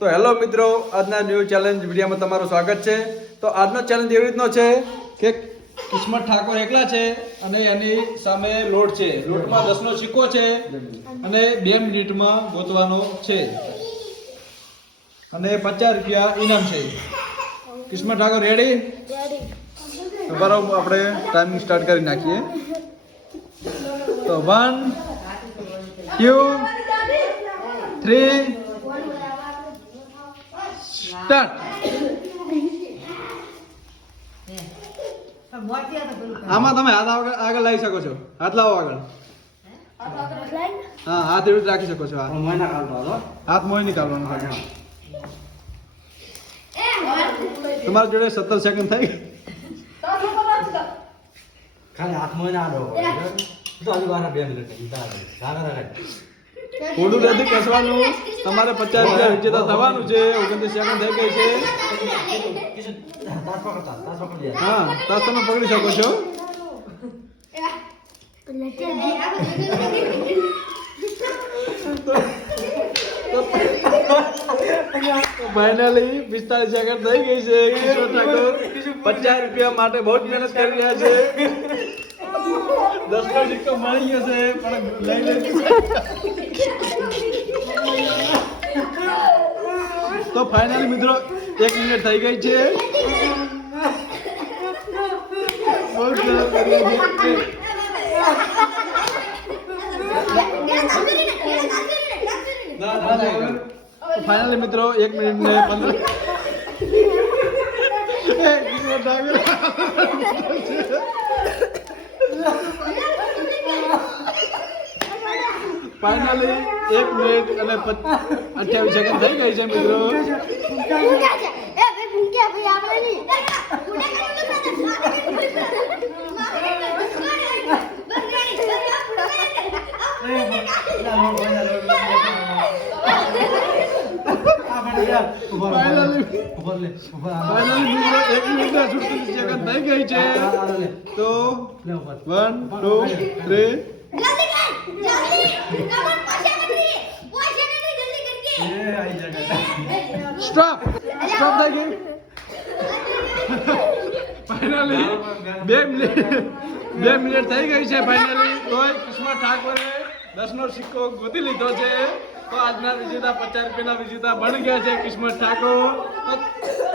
તો હેલો મિત્રો, આજના ન્યૂ ચેલેન્જ વિડીયોમાં તમારું સ્વાગત છે. તો આજનો ચેલેન્જ એવી રીતનો છે કે કિસ્મત ઠાકોર એકલા છે અને એની સામે લોટ છે. લોટમાં દસનો સિક્કો છે અને બે મિનિટમાં ગોતવાનો છે. અને પચાસ રૂપિયા ઇનામ છે. કિસ્મત ઠાકોર રેડી તો બરાબર આપણે ટાઈમિંગ સ્ટાર્ટ કરી નાખીએ. તો વન ટુ થ્રી સ્ટાર્ટ આમાં તમે હાથ આગળ આગળ લાવી શકો છો. હાથ લાવો આગળ. હા હાથ એવી જ રાખી શકો છો. હાથ હાથ મોય નહીં કાઢવાનો. તમારા જોડે સત્તર સેકન્ડ થઈ ખાલી હાથમાં ના આડો બે મિનિટ. થોડું નથી કસવાનું. તમારે પચાસ રૂપિયા વિજેતા થવાનું છે. ઓગણત્રીસ સેકન્ડ થઈ ગઈ છે. તાસ તાસ હા તો તમે પકડી શકો છો. ફાઇનલી પિસ્તાલીસ સેકન્ડ થઈ ગઈ છે પચાસ રૂપિયા માટે બહુ જ મહેનત કરી રહ્યા છે. દસ નો સિક્કો મળી ગયો છે પણ લઈ લે તો ફાઇનલી મિત્રો એક મિનિટ થઈ ગઈ છે બહુ જ મહેનત કરી રહ્યા છે ફાઇનલી મિત્રો એક મિનિટ ને પંદર એ, કિશોર ઠાકોર. ફાઇનલી એક મિનિટ અને અઠ્યાવીસ સેકન્ડ થઈ ગઈ છે મિત્રો. લે ઉપર ફાઇનલી મિત્રો એક મિનિટ ને સુડતાલીસ સેકન્ડ થઈ ગઈ છે. તો વન ટુ થ્રી એ આઈ જગત સ્ટોપ સ્ટોપ થઈ ગઈ. ફાઇનલી બે મિનિટ બે મિનિટ થઈ ગઈ છે ફાઇનલી તોય કૃષ્ણ ઠાકોરે દસનો સિક્કો ગોતી લીધો છે. તો આજના વિજેતા પચાસ રૂપિયાના વિજેતા બની ગયા છે કિસ્મત ઠાકોર.